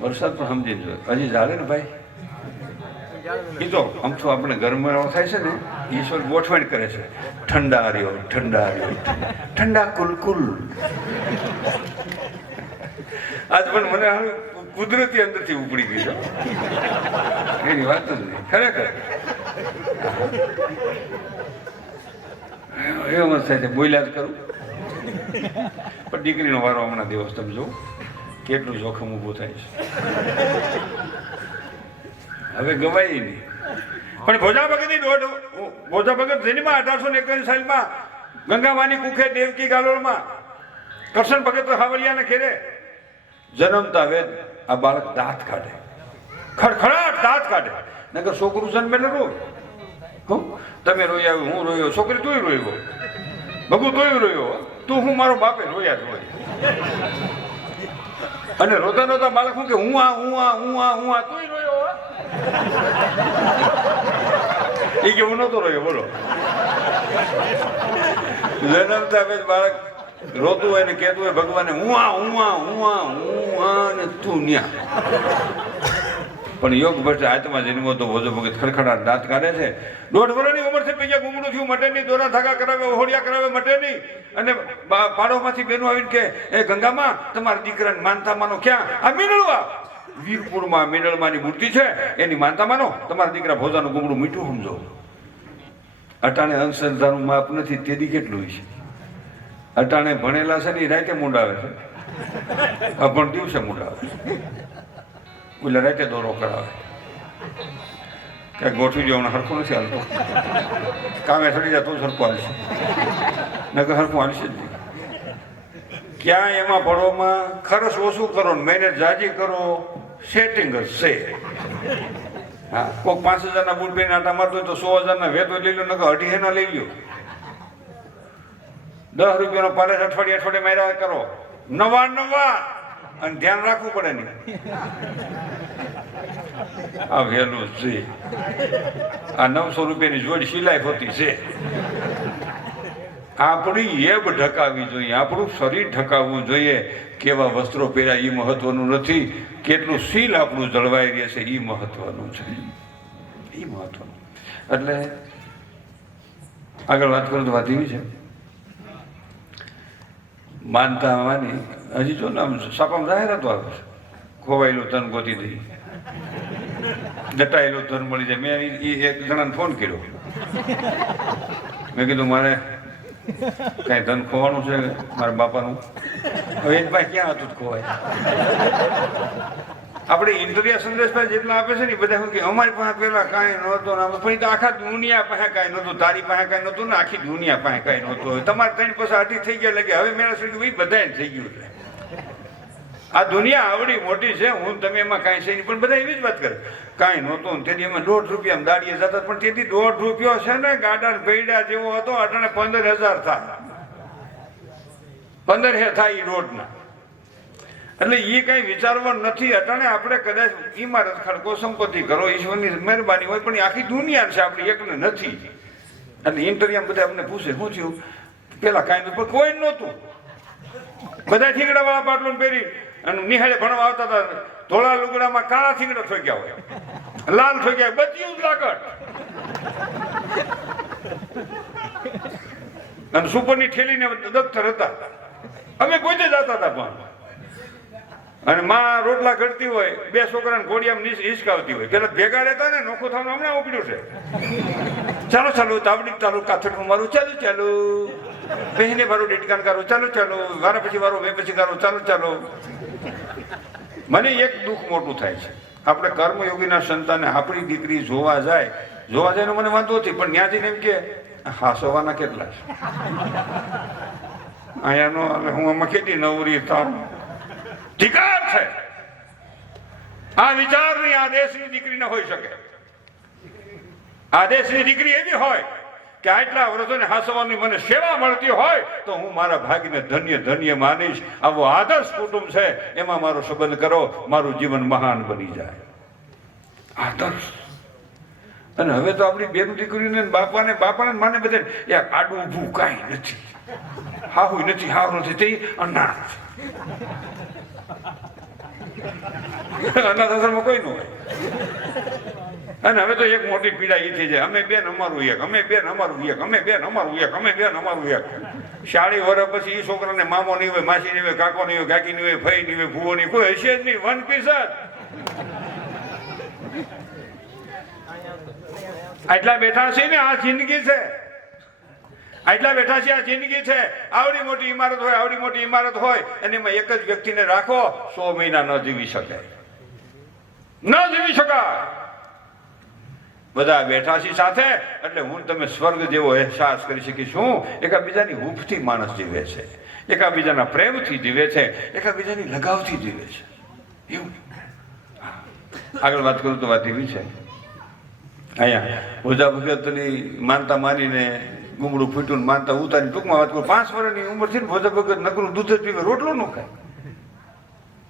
વરસાદ પણ સમજી જો હજી ચાલે ને ભાઈ. એ તો અમથું આપણે ગરમ થાય છે ને, ઈશ્વર ગોઠવણ કરે છે. ઠંડા રહ્યો, ઠંડા રહ્યો, ઠંડા કુલકુલ. આજ પણ મને કુદરતી અંદરથી ઉપડી ગઈ છે. એની વાત જ નહીં ખરેખર. એવું મત થાય છે, બોલ્યા જ કરું. પણ દીકરીનો વારો હમણાં દિવસ તમે જો કેટલું જોખમ ઊભું થાય છે. હવે ગવાય નહીં. પણ ભોજા ભગતની ભોજા ભગત જન્મા 1851 સાલમાં ગંગાવાની કુખે દેવકી ગાલોળમાં કરશન ભગત હાવલિયાને ઘેરે જન્મતા વેદ આ બાળક દાંત કાઢે, ખડખડાટ દાંત કાઢે. નકર છોકરું જન્મે ને રોય. તમે રોયા, હું રોયો, છોકરી તોય રોયો, ભગુ તોય રોયો, તું હું મારો બાપે રોયા જ હોય. અને રોતા રોતા બાળક શું કે હું આ તોય રોયો. એ કે હું નતો રોયો. બોલો, જન્મતા વેદ બાળક રોતું હોય ને કહેતું હોય ભગવાને હું ને તું ન્યા. પણ યોગ ભટ્ટ આત્મા જન્મો તો ભોજો ભગત ખડખડાટ દાંત કાઢે છે. 1.5 વર્ષની ઉંમર છે, પૈયા ગુમડું થયું મટે નહીં, દોરા ધાગા કરાવે, ઓહોડિયા કરાવે, મટે નહીં. અને પાડોમાંથી બેનો આવીને કે એ ગંગામાં તમારા દીકરાને માનતા માનો. ક્યાં? આ મીનળવા વીરપુરમાં મીનળમાંની મૂર્તિ છે, એની માનતા માનો. તમારા દીકરા ભોજાનું ગુમડું મીઠું સમજો. અટાણે અંધશ્રદ્ધાનું માપ નથી, તેદી કેટલું છે. અટાણે ભણેલા છે ને એ રાતે મૂંડાવે છે, અભણ દિવસે મૂંડાવે છે. ઓલા રાતે દોરો કરાવે. ક્યાંક ગોઠવી જવાનું હરખું નથી હાલતું. કામે ચડી જાય તો સરખું હાલશે, નકર હરખું હાલશે જ નહીં. ક્યાં એમાં ભણોમાં ખર્ચ ઓછું કરો ને મહેનત જાજી કરો, સેટિંગ જ છે. હા, કોઈક 5,000ના બૂટ પહેરીને આટા મારતો હોય તો 100,000ના વેતો લઈ લો, નકર 2.5 લઈ લો. 10 રૂપિયાનો પાલેસ અઠવાડિયે માર્યા કરો, નવા અને ધ્યાન રાખવું પડે નહીં. આ વહેલું છે. આ 900 રૂપિયાની જોડી સિલાઈ હોતી છે. આપણી એબ ઢકાવી જોઈએ, આપણું શરીર ઢકાવવું જોઈએ. કેવા વસ્ત્રો પહેર્યા એ મહત્વનું નથી, કેટલું શીલ આપણું જળવાઈ રહે છે એ મહત્વનું છે. એ મહત્વનું. એટલે આગળ વાત કરું તો વાત એવી છે, માનતા માની હજી જો ને આમ છાપામાં જાહેરાતો આવે છે, ખોવાયેલું ધન ગોતી દઈ, દટાયેલું ધન મળી જાય. મેં એક જણાને ફોન કર્યો, મેં કીધું મારે કઈ ધન ખોવાનું છે મારા બાપાનું. હવે એ ભાઈ ક્યાં હતું ખોવાય? આપણે ઇન્ટરિયા સંદેશભાઈ જેટલા આપે છે ને બધા શું કે અમારી પાસે પેલા કાંઈ નહોતું ને પણ તો આખા દુનિયા પાસે કાંઈ નહોતું, તારી પાસે કાંઈ નહોતું ને આખી દુનિયા પાસે કાંઈ નહોતું. તમારે ત્રણ પાસે અઢી થઈ ગયા લાગે હવે મેળા થઈ ગયું, બધાને થઈ ગયું છે. આ દુનિયા આવડી મોટી છે, હું તમે એમાં કાંઈ છે નહીં, પણ બધા એવી જ વાત કરે કાંઈ નહોતું ને તેથી એમાં 1.5 રૂપિયા દાડીએ જતા, પણ તેથી 1.5 રૂપિયો છે ને ગાડા પૈડા જેવો હતો, અટાણે 15,000 થાય, 15,000 થાય એ રોડના. એટલે એ કઈ વિચારવા નથી. અટાણે આપણે કદાચ ઇમારત ખડકો સંપત્તિ કરો, ઈશ્વરની મહેરબાની હોય, પણ આખી દુનિયા છે, આપણી એકને નથી. અને ઇન્ટરવ્યુ બધા અમને પૂછે શું થયું, પેલા કાંઈ નતું, પણ કોઈ નહોતું. બધા થીંગડા વાળા પાટલું પહેરી અને નિહાળે ભણવા આવતા હતા, ધોળા લુગડામાં કાળા થીંગડા ઠોક્યા હોય, લાલ ઠોક્યા, બધું લાગડ અને સુપરની ઠેલીને દફતર હતા. અમે પોતે જતા હતા પણ, અને માં રોટલા ઘડતી હોય, બે છોકરાને ઘોડિયામાં હિસકાવતી હોય. પેલા ભેગા રહેતા ને નોખું થવાનું હમણાં ઉપડ્યું છે. ચાલો ચાલો તાવડી ચાલુ કાથડું મારું, ચાલુ ચાલુ પહેને મારું ડીટકાન કરું, ચાલુ ચાલુ વારા પછી વારો બે પછી કરું, ચાલુ ચાલુ. મને એક દુઃખ મોટું થાય છે, આપણે કર્મયોગીના સંતાને આપણી દીકરી જોવા જાય મને વાંધો નથી, પણ ત્યાંથી એમ કે હાસવાના કેટલા છે અહીંયાનો, હું આમાં કેટલી નવરી થાઉં. ધિકાર છે આ વિચારની. આ દેશની દીકરી ન હોઈ શકે. આ દેશની દીકરી એવી હોય કે આટલા વર્ષોને હાસવાની મને સેવા મળતી હોય તો હું મારા ભાગ્યને ધન્ય ધન્ય માનીશ. આવો આદર્શ કુટુંબ છે, એમાં મારો સંબંધ કરો, મારું જીવન મહાન બની જાય. આદર્શ. અને હવે તો આપણી બેન દીકરીને બાપાને માને બધે આડું ઊભું કાંઈ નથી, હાહુ નથી, હારું નથી, તે અનાથ. અનાથ આશ્રમમાં કોઈ ન હોય. અને હવે તો એક મોટી પીડા એ થઈ જાય, અમે બેન અમારું એક, અમે બેન અમારું એક, અમે બેન અમારું એક, અમે બેન અમારું એક. 40 વર્ષ પછી એ છોકરાને મામો નહીં હોય, માસી નહીં હોય, કાકો નહીં હોય, કાકી નહીં હોય, ફઈ નહીં હોય, ભૂવો નહીં, કોઈ હશે જ નહીં. વન પીસ જ. આટલા બેઠા છે ને, આ જિંદગી છે. આટલા બેઠા છે, આ જિંદગી છે. આવડી મોટી ઇમારત હોય, આવડી મોટી ઇમારત હોય, અને એમાં એક જ વ્યક્તિને રાખો, 100 મહિના ન જીવી શકે, ન જીવી શકાય. બધા બેઠા છે સાથે, એટલે હું તમે સ્વર્ગ જેવો અહેસાસ કરી શકીશું. એકાબીજાની હૂંફથી માણસ જીવે છે, એકાબીજાના પ્રેમથી જીવે છે, એકાબીજાની લગાવથી જીવે છે. એવું આગળ વાત કરું તો વાત એવી છે, અહીંયા ઓઝા ભગતની માનતા માનીને ગુમડું ફૂટ્યું માનતા ઉતારી, ટૂંકમાં વાત કરું 5 વર્ષની ઉંમર છે ને ભોજા ભગત નકરું દૂધ જ પીવે, રોટલો ન ખાય.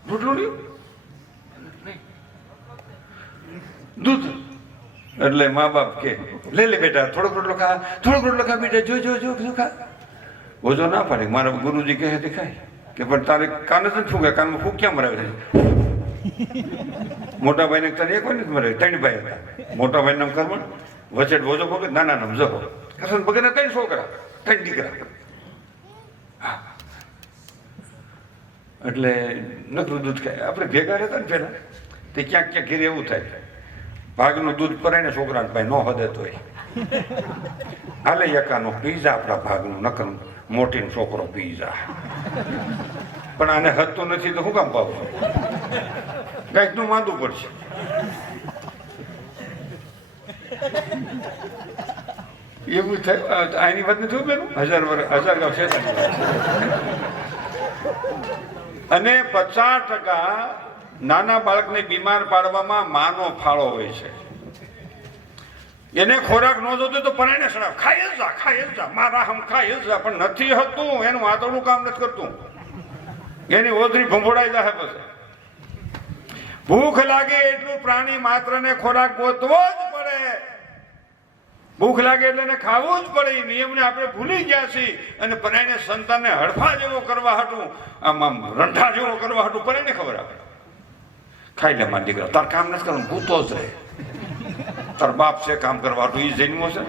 રોટલો નહીં, દૂધ. એટલે મા બાપ કે લે બેટા થોડોક રોટલો ખા, થોડોક રોટલો ખા બેટા, જો ખા. ભોજો ના પાડે, મારા ગુરુજી કહે તે ખાય. કે પણ તારે કાન જ નથી ફૂંકે, કાનમાં ફૂંક ક્યાં મરાવે છે? મોટા ભાઈને તને એક હોય ને મરાવે, 3 ભાઈ હતા. મોટા ભાઈ નામ કરમણ, વચેટ ભોજો ભગત, નાના નામ જહો. કસન ભગતના 3 છોકરા, 3 દીકરા. એટલે નકરું દૂધ ખાય. આપણે ભેગા રહેતા ને પેલા તે ક્યાંક ઘેરે એવું થાય, ભાગનું દૂધ પરાય ને છોકરાને ભાઈ ન હદત હોય, હાલે એકાનો પીઝા આપણા ભાગનું, નકર મોટીનો છોકરો પીઝા. પણ આને હદતું નથી તો શું કામ પાવશો? કંઈક નું માંદવું પડશે. એવું થયું. આની વાત નથી બેનું, 1000 વર્ષ 1000 ગાવ છે. અને 50% નાના બાળકને બીમાર પાડવામાં માનો ફાળો હોય છે. એને ખોરાક ન જોતો તો પરાણે સડાવ, ખાઈ જ જા મારા હમ ખાઈ જ જા. પણ નથી હતું, એનું આતરનું કામ નથી કરતું, એની ઓધરી ભંભોડાઈ જાય. પછી ભૂખ લાગે એટલું પ્રાણી માત્રને ખોરાક ગોતવો જ પડે. ભૂખ લાગે એટલે એને ખાવું જ પડે. એ નિયમને આપણે ભૂલી ગયા છીએ. અને પરાણે સંતાનને હડફા જેવો કરવા હાટું, આમ રંઠા જેવો કરવા હાટું પરાણે ખબર આપણે ખાઈ લે મારા દીકરા, તાર કામ નથી કરવાનું, ભૂતો જ રહે. તાર બાપ છે કામ કરવા તો એ જન્મો છે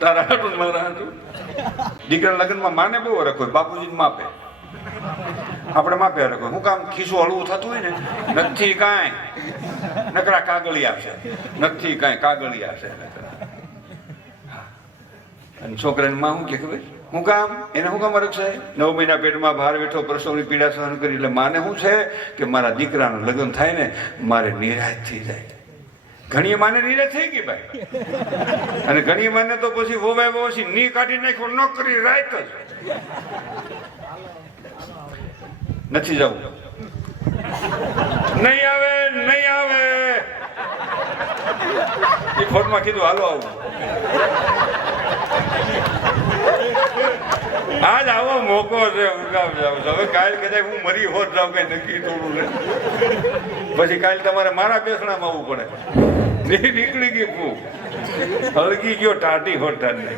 તારા હાટું ને મારા હાટું. દીકરા લગ્નમાં માને બહુ હરખ હોય, બાપુજી માપે, આપણે માપે હરખ હોય. હું કામ ખીસું હળવું થતું હોય ને, નથી કાંઈ નકરા કાગળિયા છે, નથી કાંઈ કાગળિયા છે. અને છોકરાની માં શું કે ખબર હું કામ એને શું કામ હરખ છે? 9 મહિના પેટમાં બહાર બેઠો, પ્રસવની પીડા સહન કરી. એટલે માને શું છે કે મારા દીકરાનું લગ્ન થાય ને મારે નિરાશ થઈ જાય. ઘણી માને નિરાશ થઈ ગઈ ભાઈ, અને ઘણી માને તો પછી વોવાય વોસી ની કાઢી નાખ્યો, નોકરી રાત જ નથી જવું, નહીં આવે નહીં આવે. એ ફોનમાં કીધું હાલો આવું, આજ આવો મોકો છે, હું કામ જાઉં છું. હવે કાલ કદાચ હું મરી હોત જાઉં કઈ નક્કી થોડું ને, પછી કાલ તમારે મારા બેસણામાં આવવું પડે. નીકળી ગઈ ફૂ, હળગી ગયો ટાટી હોત ટાટી.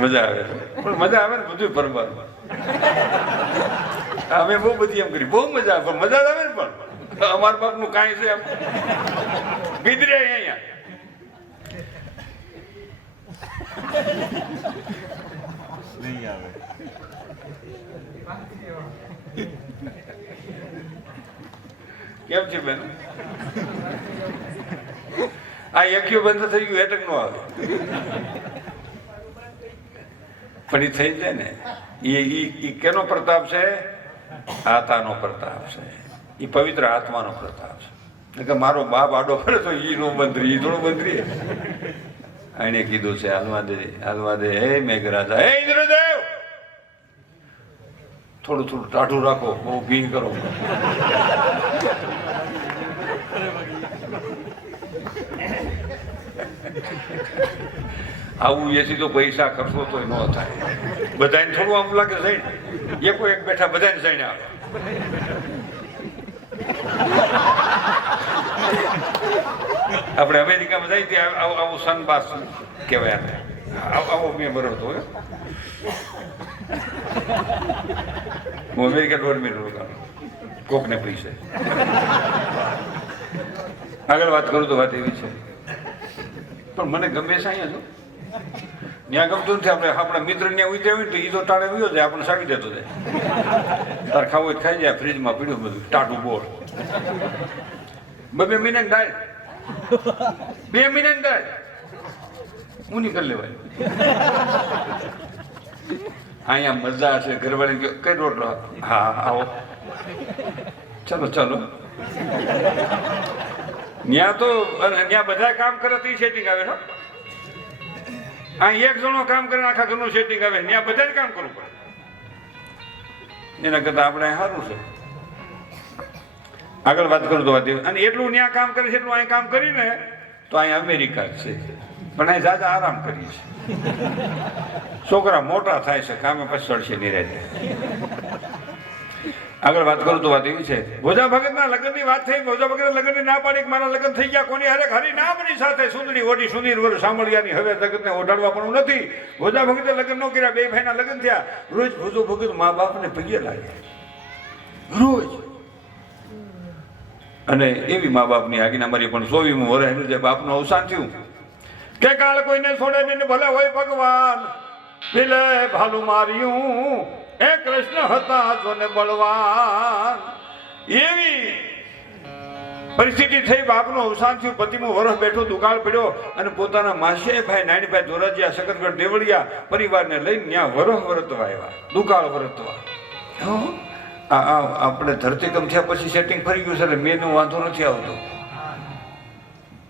મજા આવે, પણ મજા આવે ને બધું ફરવા. અમે બહુ બધી એમ કરી, બહુ મજા આવે, મજા આવે ને. પણ અમારા બાપ નું કાંઈ છે એમ બીદરે અહીંયા નહીં આવે. કેમ છે બેન? આ એક્યો બંધ થઈ ગયું એટક નો આવે, પણ એ થઈ જાય ને. એ કેનો પ્રતાપ છે? આત્માનો પ્રતાપ છે, એ પવિત્ર આત્માનો પ્રતાપ છે. કે મારો બાપ આડો પડે તો ઈ નો બંધરી, ઈ થોડું બંધરી. એને કીધું છે હાલવા દે હે મેઘરાજા, હે ઇન્દ્રદેવ, થોડું થોડું ટાઢું રાખો, બહુ ભી કરો. આવું એસી તો પૈસા ખર્ચો તો ન થાય. બધાને થોડું આમ લાગે જઈને એકો એક બેઠા બધાને જઈને આવે. આપણે અમેરિકામાં જઈએ ત્યાં આવું સનબાસ કહેવાય, આવો મેં બરોબર હોય. હું અમેરિકા 1.5 મિનિટ રોકાણો કોકને પૈસે. આગળ વાત કરું તો વાત એવી છે, પણ મને ગમે છે અહીંયા જો ત્યાં ગમતું નથી. આપણા મિત્ર ત્યાં ઉતર્યા હોય ને તો એ તો ટાળે ઉયો જાય, આપણને સાવી દેતો જાય. તાર ખાવું હોય ખાઈ જાય, ફ્રીજમાં પીડ્યું બધું ટાટું બોળ. 2 મહિના ડાય, 2 મહિના ડાય હું નહીં કરી લેવાય. અહીંયા મજા છે. ઘરવાળી ગયો કઈ રોટલો? હા આવો, ચલો ચલો. ત્યાં તો ત્યાં બધા કામ કરે તો સેટિંગ આવે છે. આ એક જણો કામ કરે આખા ઘરનું સેટિંગ આવે, ત્યાં બધા કામ કરવું પડે. એના કરતા આપણે સારું છે. આગળ વાત કરું તો વાત, અને એટલું ત્યાં કામ કરે છે એટલું અહીં કામ કરીને તો અહીં અમેરિકા છે, પણ અહીં જાજા આરામ કરીએ છીએ. છોકરા મોટા થાય છે, કામે પછી ચડશે નિરાતે. આગળ વાત કરું તો વાત એવી છે, ભોજા ભગતના લગ્નની વાત થઈ. ભોજા ભગતના લગ્નની ના પાડી, મારા લગ્ન થઈ ગયા કોની હારે? હરી નામની સાથે સુંદરી ઓઢી સુંદર વર સાંભળ્યાની હવે જગતને ઓઢાડવા પણ નથી. ભોજા ભગતે લગ્ન ન કર્યા, 2 ભાઈના લગ્ન થયા. રોજ ભોજો ભગત મા બાપને પગે લાગે રોજ. અને એવી મા બાપની આજ્ઞા મારી પણ 24મું વર્ષ જે બાપનું અવસાન થયું કે કાળ કોઈને છોડે નહીં, ભલે હોય ભગવાન પેલે ભાલું માર્યું એ કૃષ્ણ હતા જોને બળવાન. એવી પરિસ્થિતિ થઈ, બાપનું અવસાન થયું. પતિનું વર્ષ બેઠો, દુકાળ પડ્યો અને પોતાના માસીભાઈ નાનીભાઈ ધોરાજીયા શકરગઢ દેવળિયા પરિવારને લઈને ત્યાં વરસ વરતવા આવ્યા, દુકાળ વરતવા. આપણે ધરતીકંપ થયા પછી સેટિંગ ફરી ગયું છે, એટલે મેનું વાંધો નથી આવતો.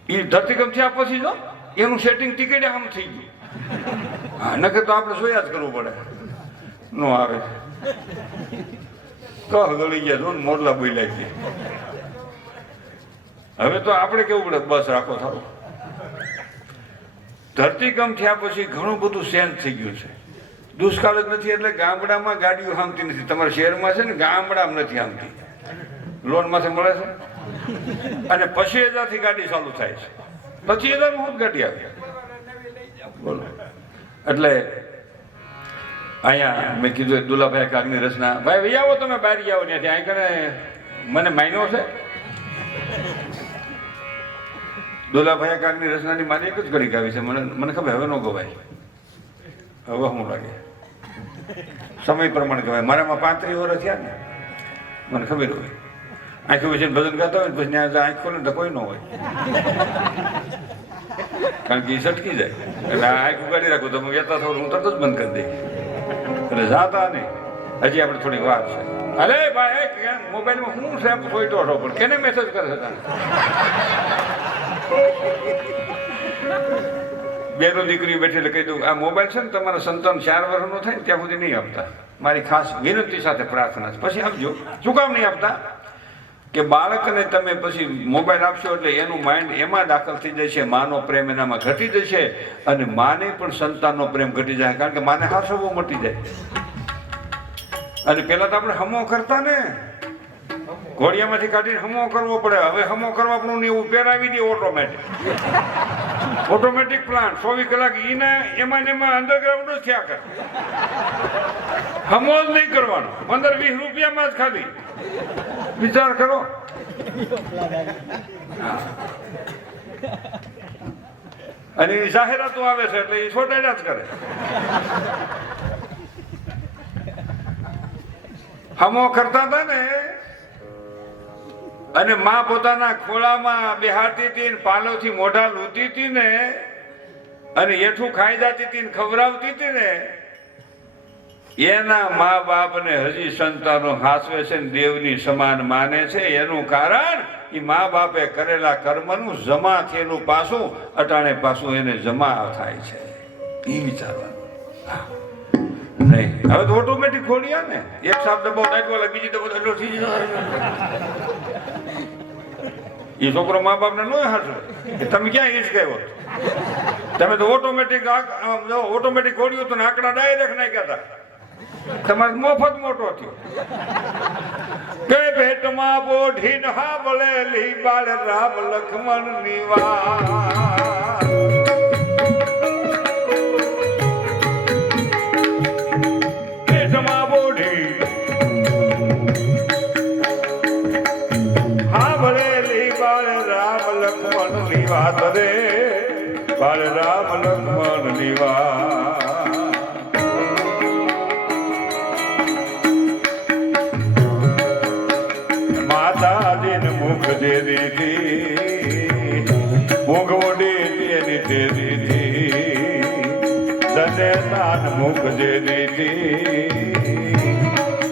એ ધરતીકંપ થયા પછી જો એનું સેટિંગ ટિકિટ આમ થઈ ગયું. હા, નકર તો આપણે જોયા જ કરવું પડે. નો આવે કહ ગળી ગયા જો મોરલા બોલ્યા ગયા. હવે તો આપણે કેવું પડે, બસ રાખો થાવ. ધરતીકંપ થયા પછી ઘણું બધું ચેન્જ થઈ ગયું છે. દુષ્કાળ જ નથી એટલે ગામડામાં ગાડીઓ હામતી નથી. તમારા શહેરમાં છે ને, ગામડામાં નથી હામતી. લોન માંથી મળે છે અને 25,000 ગાડી ચાલુ થાય છે. 25,000 ગાડી આવે બોલો. એટલે અહીંયા મેં કીધું દુલાભાઈ કાગની રચના, ભાઈ ભાઈ આવો તમે બહાર આવો ત્યાંથી અહીં કને મને માન્યો છે. દોલાભાઈ કાકની રચનાની મારી એક જ ઘડી ગાવી છે. મને ખબર હવે ન ગવાય. હવે શું લાગે સમય પ્રમાણે ગવાય. મારામાં 35 વર્ષ થયા ને મને ખબર હોય. આંખો વિશે ભજન ગાતા હોય પછી ત્યાં આંખ ખોલે તો કોઈ ન હોય, કારણ કે એ સટકી જાય. એટલે આંખ ઉગાડી રાખું તો વેતા થવું હું તરત જ બંધ કરી દઈ. એટલે જાતા નહીં. હજી આપણે થોડીક વાર છે. અરે ભાઈ કેમ મોબાઈલમાં શું છે જોઈતો હતો પણ કેને મેસેજ કરે છે તને? બેનો દીકરી બેઠી એટલે કહી દઉં આ મોબાઈલ છે ને તમારા સંતાન 4 વર્ષનો થાય ને ત્યાં સુધી નહીં આપતા. મારી ખાસ વિનંતી સાથે પ્રાર્થના છે. પછી આપજો. શું કામ નહીં આપતા? કે બાળકને તમે પછી મોબાઈલ આપશો એટલે એનું માઇન્ડ એમાં દાખલ થઈ જાય છે. માનો પ્રેમ એનામાં ઘટી જશે અને માને પણ સંતાનનો પ્રેમ ઘટી જાય, કારણ કે માને હાસવો મટી જાય. અને પેલા તો આપણે હમો કરતા ને, ઘોડિયામાંથી કાઢીને હમો કરવો પડે. હવે હમો કરવા પણ એવું પહેરાવી દે ઓટોમેટિક પ્લાન્ટ 24 કલાક ઈને એમાં અંડરગ્રાઉન્ડ જ થયા કરે. હમો જ નહીં કરવાનો. 15-20 રૂપિયામાં જ ખાલી વિચાર કરો. અને જાહેરાતો આવે છે એટલે એ છોટાડ્યા જ કરે. હમો કરતા હતા ને, અને માં પોતાના ખોળામાં બેહાડતી હતી ને પાલોથી મોઢા લૂંટી હતી ને, અને એઠું ખાઈ જતી હતી ને ખવડાવતી હતી ને, એના મા બાપને હજી સંતાનો હાસવે છે ને દેવની સમાન માને છે. એનું કારણ એ મા બાપે કરેલા કર્મનું જમા થયેલું પાછું અટાણે પાછું એને જમા થાય છે. એ વિચારવાનું નહીં. હવે તો ઓટોમેટિક ખોલ્યા ને, એક સાપ દબાવ નાખ્યો બીજી દબાવ એટલો થઈ જાય. એ છોકરો મા બાપને ન હાચવે કે તમે ક્યાં ઈજ ગયો? તમે તો ઓટોમેટિક ખોલ્યું તો આંકડા ડાયરેક્ટ નાખ્યા હતા. તમારે મફત મોટો થયો. કે ભેટમાં બોઢી ના બળેલી બાળ રામ લક્ષ્મણ ની વાત. ભેટમાં બોઢી હા બળેલી બાળ રામ લક્ષ્મણ ની વાત રે, બાળ રામ લક્ષ્મણ ની વાત. મુખ દે દીધી મુખ ઓડી એની દે દીધી સને તાન મુખ દે દીધી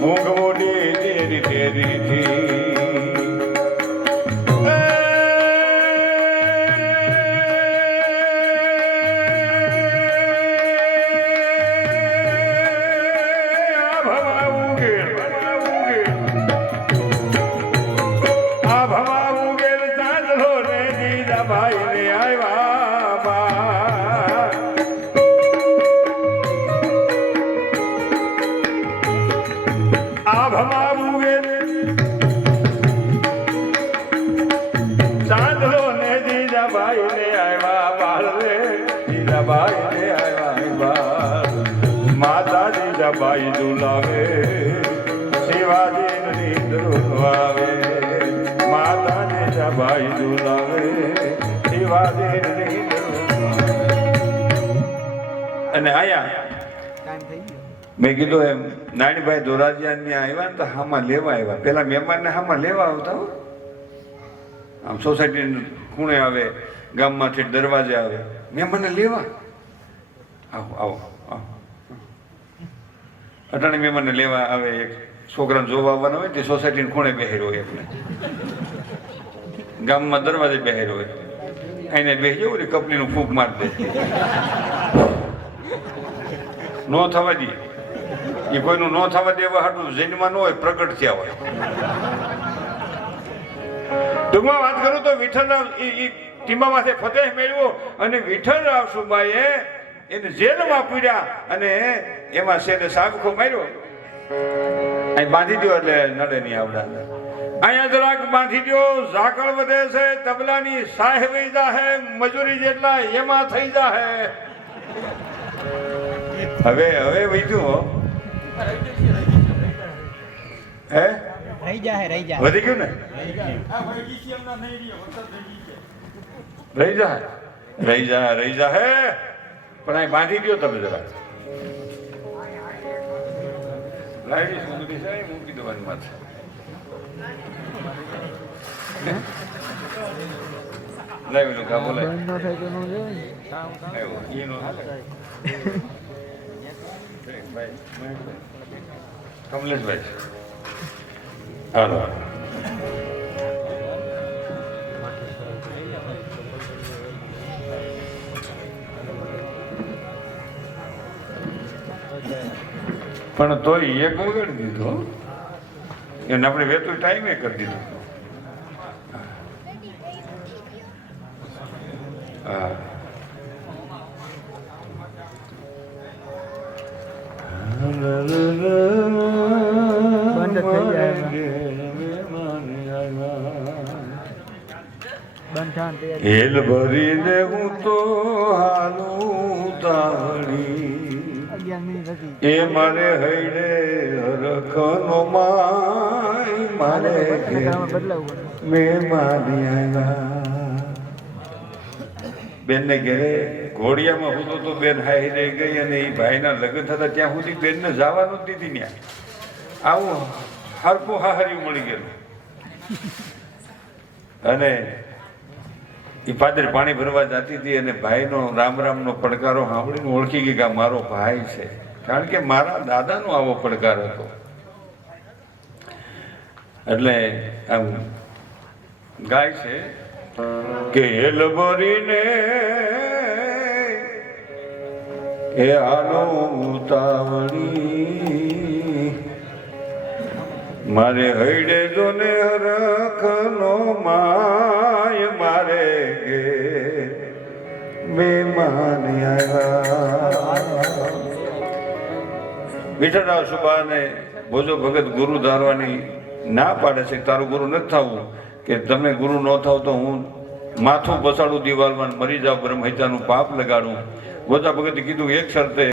મુખ ઓડી એની દે દીધી. બાઈ દુલાવે શિવાજી નિદ્રવાવે, માતાને જબાઈ દુલાવે શિવાજી. અને આયા મેં કીધું એમ નાનીભાઈ ધોરાજીયા આવ્યા ને તો હામાં લેવા આવ્યા. પેલા મહેમાનને હામાં લેવા આવતા હો. આમ સોસાયટી ખૂણે આવે, ગામમાંથી દરવાજે આવે, મહેમાનને લેવા આવો આવો. અટાણે મહેમાનને લેવા આવે. એક છોકરાને જોવા આવવાના હોય તે સોસાયટીને ખૂણે બેહેરો હોય, એટલે ગામમાં દરવાજે બેહેરો હોય. એને બેસી જવું ને કપલીનું ફૂંક મારી દે. ન થવા દે એ કોઈનું ન થવા દેવા હાટું જૈનમાં ન હોય, પ્રગટ થયા હોય. ટૂંકમાં વાત કરું તો વિઠ્ઠલરાવ ટીમામાંથી ફતેહ મેળવ્યો અને વિઠ્ઠલરાવ સુબાઈએ એને જેલમાં પૂર્યા અને એમાં શેને સાબખો માર્યો. અહીં બાંધી દો એટલે નડે નહીં આવડા. અહીંયા જરાક બાંધી દો, ઝાકળ વધે છે, તબલાની સાહ વહી જાહે, મજૂરી જેટલા એમાં થઈ જાહે. હવે વધ્યું હે રહી જાય વધી ગયું ને રહી જા હે પણ અહીં બાંધી દો તમે જરા લાવી સુંદરી છે મૂકી દેવાની માથે લાવી લો કામ બોલાય કમલેશભાઈ હાલો પણ તોય એક વગાડી દીધો એને આપણે વેતું ટાઈમે કરી દીધું હા હેલ ભરીને હું તો હાલું તાળી એ મારે હૈડે હરખનો માય મારે મેં મારી આવ્યા બેન ને ઘેરે ઘોડિયામાં હું તો બેન હાઈ રહી ગઈ અને એ ભાઈના લગ્ન થતા ત્યાં સુધી બેનને જવાનું જ દીધી ત્યાં આવું હરખું હાહર્યું મળી ગયેલું અને એ પાદરી પાણી ભરવા જતી હતી અને ભાઈનો રામ રામનો પડકારો સાંભળીને ઓળખી ગઈ કે આ મારો ભાઈ છે કારણ કે મારા દાદાનો આવો પડકાર હતો એટલે આમ ગાય છે કે હેલ ભરીને એ આનો ઉતાવળી મારે હૈડે જોને હરખનો માય મારે ગે મહેમાન આવ્યા વિઠ્ઠલરાવ સુબાને ભોજો ભગત ગુરુ ધારવાની ના પાડે છે તારું ગુરુ નથી થવું કે તમે ગુરુ ન થાવ તો હું માથું પસાડું દિવાલમાં મરી જાવ બ્રહ્મહત્યાનું પાપ લગાડું ભોજા ભગતે કીધું એક શરતે